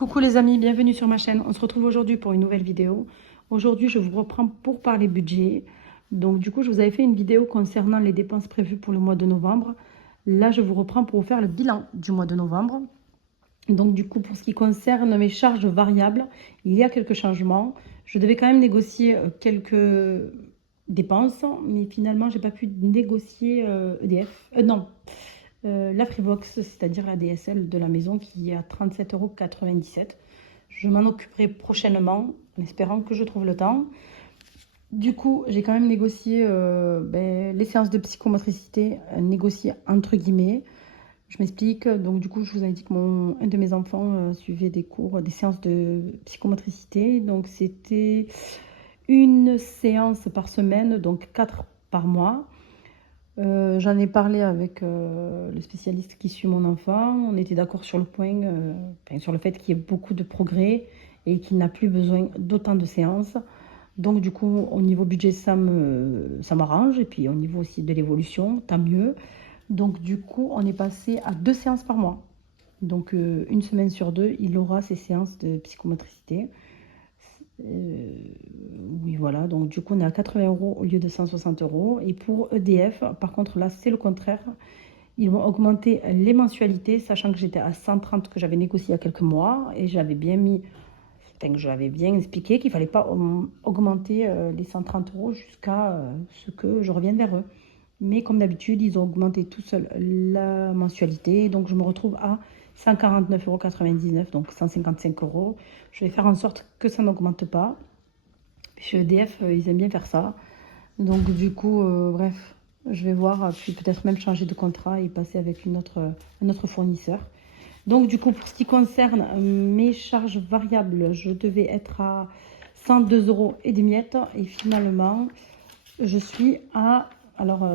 Coucou les amis, bienvenue sur ma chaîne. On se retrouve aujourd'hui pour une nouvelle vidéo. Aujourd'hui, je vous reprends pour parler budget. Donc du coup, je vous avais fait une vidéo concernant les dépenses prévues pour le mois de novembre. Là, je vous reprends pour vous faire le bilan du mois de novembre. Donc du coup, pour ce qui concerne mes charges variables, il y a quelques changements. Je devais quand même négocier quelques dépenses, mais finalement, j'ai pas pu négocier EDF. Non, la Freebox, c'est-à-dire la DSL de la maison qui est à 37,97 €. Je m'en occuperai prochainement en espérant que je trouve le temps. Du coup, j'ai quand même négocié les séances de psychomotricité, négociées entre guillemets. Je m'explique. Donc, du coup, je vous avais dit que un de mes enfants suivait des cours, des séances de psychomotricité. Donc, c'était une séance par semaine, donc 4 par mois. J'en ai parlé avec le spécialiste qui suit mon enfant. On était d'accord sur le point, sur le fait qu'il y ait beaucoup de progrès et qu'il n'a plus besoin d'autant de séances. Donc du coup, au niveau budget, ça m'arrange. Et puis au niveau aussi de l'évolution, tant mieux. Donc du coup, on est passé à 2 séances par mois. Donc une semaine sur deux, il aura ses séances de psychomotricité. Oui, voilà. Donc du coup, on est à 80 € au lieu de 160 €. Et pour EDF, par contre, là, c'est le contraire. Ils vont augmenter les mensualités, sachant que j'étais à 130 que j'avais négocié il y a quelques mois. Et j'avais bien mis, enfin, que j'avais bien expliqué qu'il ne fallait pas augmenter les 130 € jusqu'à ce que je revienne vers eux. Mais comme d'habitude, ils ont augmenté tout seul la mensualité. Donc je me retrouve à 149,99 €, donc 155 €. Je vais faire en sorte que ça n'augmente pas. Chez EDF, ils aiment bien faire ça. Donc du coup, bref, je vais voir, puis peut-être même changer de contrat et passer avec un autre fournisseur. Donc du coup, pour ce qui concerne mes charges variables, je devais être à 102 € et des miettes. Et finalement, je suis à... Alors,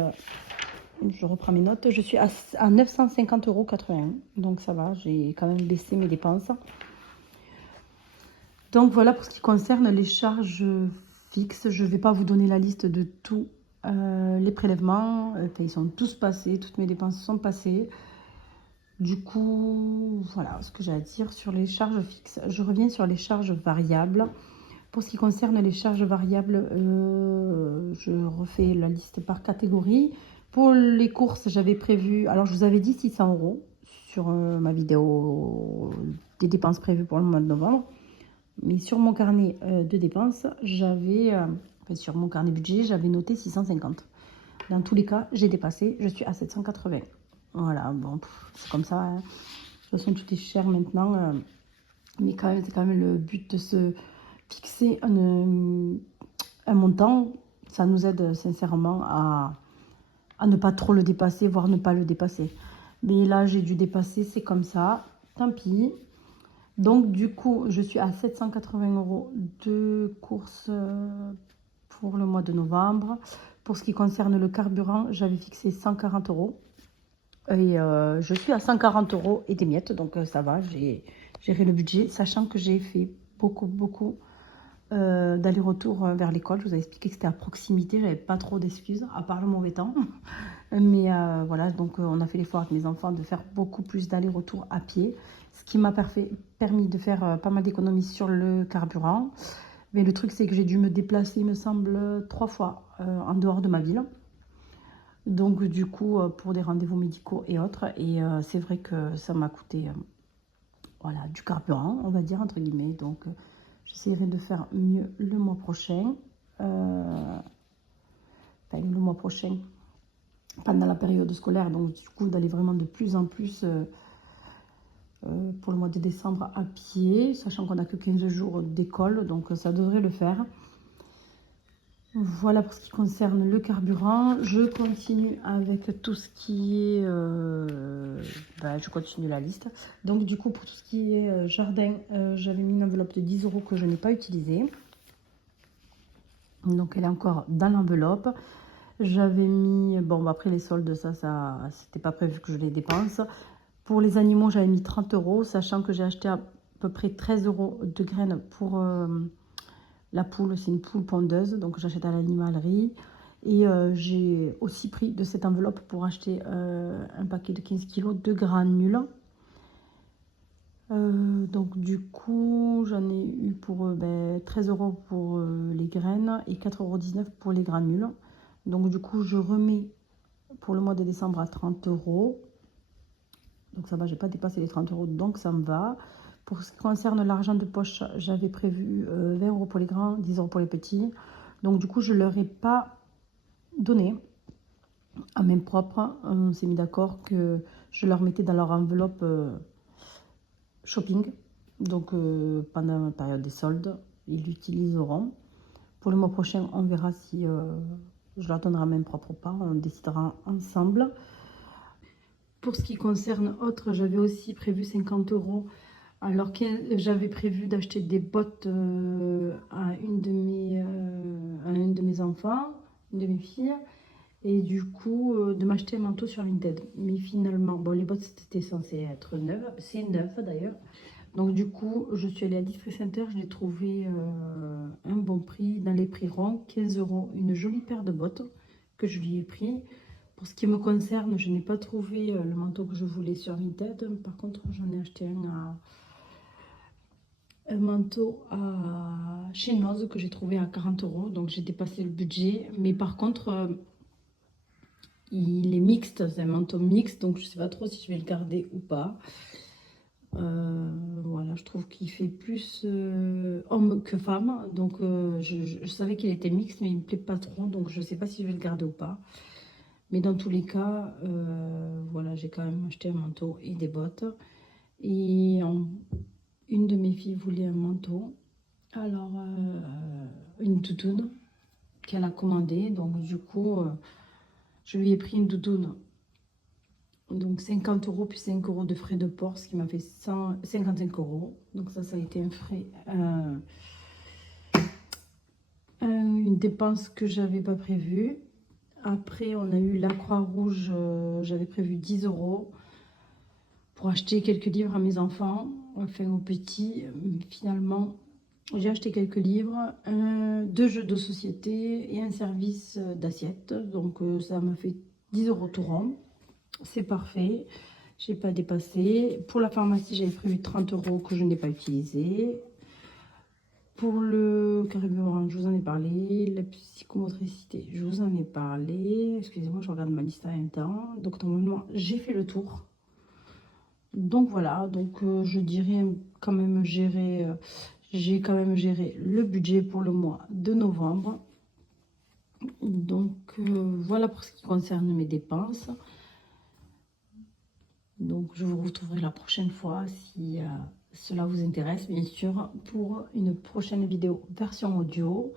je reprends mes notes. Je suis à 950,81 €. Donc ça va, j'ai quand même baissé mes dépenses. Donc voilà pour ce qui concerne les charges fixes. Je ne vais pas vous donner la liste de tous les prélèvements. Ils sont tous passés, toutes mes dépenses sont passées. Du coup, voilà ce que j'ai à dire sur les charges fixes. Je reviens sur les charges variables. Pour ce qui concerne les charges variables, je refais la liste par catégorie. Pour les courses, j'avais prévu, alors je vous avais dit 600 € sur ma vidéo des dépenses prévues pour le mois de novembre. Mais sur mon carnet de dépenses, sur mon carnet budget, j'avais noté 650. Dans tous les cas, j'ai dépassé, je suis à 780. Voilà, bon, c'est comme ça. Hein. De toute façon, tout est cher maintenant. Mais quand même, c'est quand même le but de se fixer un montant. Ça nous aide sincèrement à ne pas trop le dépasser, voire ne pas le dépasser. Mais là, j'ai dû dépasser, c'est comme ça. Tant pis. Donc du coup, je suis à 780 € de courses pour le mois de novembre. Pour ce qui concerne le carburant, j'avais fixé 140 €. Et je suis à 140 € et des miettes, donc ça va, j'ai géré le budget, sachant que j'ai fait beaucoup d'aller-retour vers l'école. Je vous avais expliqué que c'était à proximité, j'avais pas trop d'excuses, à part le mauvais temps. Mais voilà, donc on a fait l'effort avec mes enfants de faire beaucoup plus d'aller-retour à pied, ce qui m'a permis de faire pas mal d'économies sur le carburant. Mais le truc, c'est que j'ai dû me déplacer, il me semble, 3 fois en dehors de ma ville. Donc du coup, pour des rendez-vous médicaux et autres. Et c'est vrai que ça m'a coûté voilà, du carburant, on va dire, entre guillemets. Donc j'essaierai de faire mieux le mois prochain. Le mois prochain, pendant la période scolaire. Donc du coup, d'aller vraiment de plus en plus pour le mois de décembre à pied, sachant qu'on n'a que 15 jours d'école. Donc ça devrait le faire. Voilà pour ce qui concerne le carburant. Je continue avec tout ce qui est... je continue la liste. Donc du coup, pour tout ce qui est jardin, j'avais mis une enveloppe de 10 € que je n'ai pas utilisée. Donc elle est encore dans l'enveloppe. J'avais mis... Bon, après les soldes, ça c'était pas prévu que je les dépense. Pour les animaux, j'avais mis 30 €, sachant que j'ai acheté à peu près 13 € de graines pour... la poule, c'est une poule pondeuse, donc j'achète à l'animalerie. Et j'ai aussi pris de cette enveloppe pour acheter un paquet de 15 kg de granules. Donc du coup, j'en ai eu pour 13 € pour les graines et 4,19 € pour les granules. Donc du coup, je remets pour le mois de décembre à 30 €. Donc ça va, j'ai pas dépassé les 30 €, donc ça me va. Pour ce qui concerne l'argent de poche, j'avais prévu 20 € pour les grands, 10 € pour les petits. Donc du coup, je leur ai pas donné à main propre. On s'est mis d'accord que je leur mettais dans leur enveloppe shopping. Donc pendant la période des soldes, ils l'utiliseront. Pour le mois prochain, on verra si je leur donnerai à main propre ou pas. On décidera ensemble. Pour ce qui concerne autres, j'avais aussi prévu 50 €. Alors que j'avais prévu d'acheter des bottes à un de mes enfants, une de mes filles. Et du coup, de m'acheter un manteau sur Vinted. Mais finalement, bon, les bottes, c'était censé être neuves. C'est neuf d'ailleurs. Donc du coup, je suis allée à District Center. Je l'ai trouvé un bon prix, dans les prix ronds, 15 €. Une jolie paire de bottes que je lui ai pris. Pour ce qui me concerne, je n'ai pas trouvé le manteau que je voulais sur Vinted. Par contre, j'en ai acheté un manteau chez Noz que j'ai trouvé à 40 €. Donc j'ai dépassé le budget. Mais par contre... il est mixte, c'est un manteau mixte, donc je ne sais pas trop si je vais le garder ou pas. Voilà, je trouve qu'il fait plus homme que femme. Donc je savais qu'il était mixte, mais il ne me plaît pas trop. Donc je ne sais pas si je vais le garder ou pas. Mais dans tous les cas, voilà, j'ai quand même acheté un manteau et des bottes. Et une de mes filles voulait un manteau. Alors, une doudoune qu'elle a commandée. Donc du coup... je lui ai pris une doudoune, donc 50 € plus 5 € de frais de port, ce qui m'a fait 55 €. Donc ça a été un frais, une dépense que j'avais pas prévue. Après, on a eu la Croix-Rouge, j'avais prévu 10 € pour acheter quelques livres à mes enfants, enfin aux petits. Finalement, j'ai acheté quelques livres, 2 jeux de société et un service d'assiette. Donc ça m'a fait 10 € tout rond. C'est parfait. Je n'ai pas dépassé. Pour la pharmacie, j'avais prévu 30 € que je n'ai pas utilisé. Pour le carburant, je vous en ai parlé. La psychomotricité, je vous en ai parlé. Excusez-moi, je regarde ma liste en même temps. Donc normalement, j'ai fait le tour. Donc voilà, donc je dirais quand même gérer... j'ai quand même géré le budget pour le mois de novembre. Donc voilà pour ce qui concerne mes dépenses. Donc je vous retrouverai la prochaine fois si cela vous intéresse, bien sûr, pour une prochaine vidéo version audio.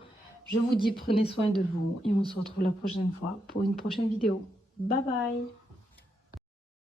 Je vous dis prenez soin de vous et on se retrouve la prochaine fois pour une prochaine vidéo. Bye bye!